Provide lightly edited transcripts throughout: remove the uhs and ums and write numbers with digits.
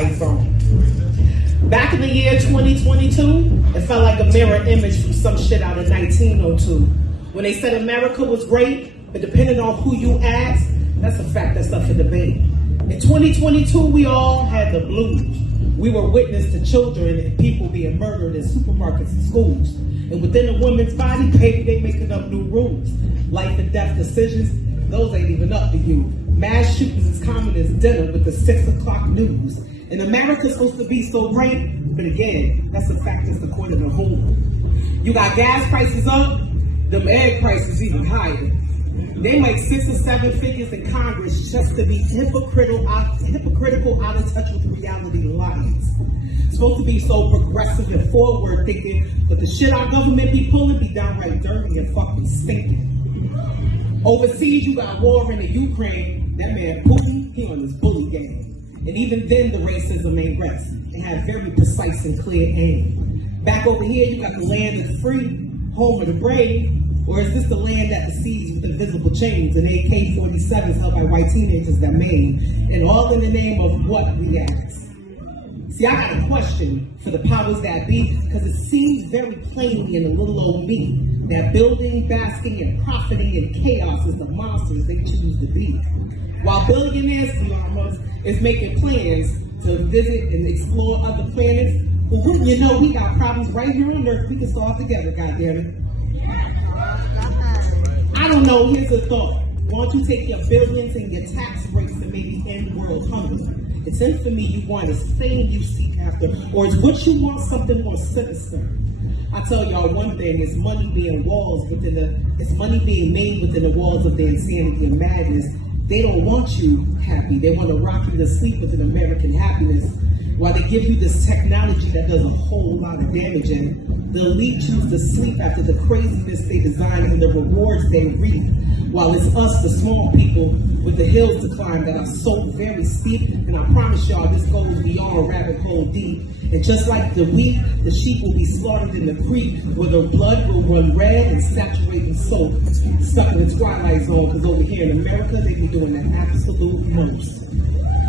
Twilight Zoned. Back in the year 2022, it felt like a mirror image from some shit out of 1902. When they said America was great, but depending on who you ask, that's a fact that's up for debate. In 2022, we all had the blues. We were witness to children and people being murdered in supermarkets and schools. And within a woman's body, baby, they making up new rules. Life and death decisions, those ain't even up to you. Mass shootings is common as dinner with the 6 o'clock news. And America's supposed to be so great, but again, that's a fact that's according to whom. You got gas prices up, them egg prices even higher. They make 6 or 7 figures in Congress just to be hypocritical, out of touch with reality lies. Supposed to be so progressive and forward thinking, but the shit our government be pulling be downright dirty and fucking stinking. Overseas, you got war in the Ukraine. That man Putin, he on his bully game. And even then, the racism ain't rest. It had very precise and clear aim. Back over here, you got the land of the free, home of the brave. Or is this the land that besieged with invisible chains and AK-47s held by white teenagers that made? And all in the name of what, we ask? See, I got a question for the powers that be, because it seems very plainly in the little old me that building, basking, and profiting in chaos is the monsters they choose to be. While billionaires, is making plans to visit and explore other planets, well, wouldn't you know we got problems right here on Earth we can solve together, goddammit. I don't know, here's a thought. Why don't you take your billions and your tax breaks and maybe end world hunger? It's infamy you want, it's fame you seek after, or is what you want something more sinister? I tell y'all one thing, it's money being made within the walls of their insanity and madness. They don't want you happy. They want to rock you to sleep with an American happiness while they give you this technology that does a whole lot of damage. And the elite choose to sleep after the craziness they design and the rewards they reap, while it's us, the small people, with the hills to climb that are so very steep. And I promise y'all, this goes beyond rabbit hole deep. And just like the wheat, the sheep will be slaughtered in the creek, where the blood will run red and saturate in soap, stuck in the Twilight Zone, because over here in America, they be doing the absolute most.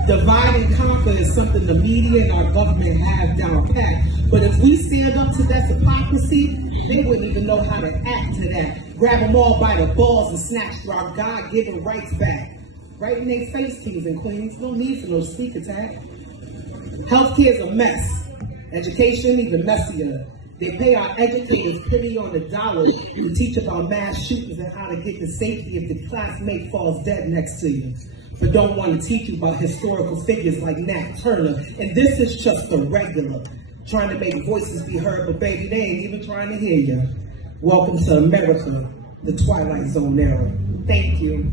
Divide and conquer is something the media and our government have down pat. But if we stand up to that hypocrisy, they wouldn't even know how to act to that. Grab them all by the balls and snatch our God-given rights back. Right in their face, kings and queens. No need for no sneak attack. Healthcare is a mess. Education, even messier. They pay our educators penny on the dollar to teach about mass shootings and how to get to safety if the classmate falls dead next to you. But don't want to teach you about historical figures like Nat Turner. And this is just the regular. Trying to make voices be heard, but baby, they ain't even trying to hear you. Welcome to America, the Twilight Zone era. Thank you.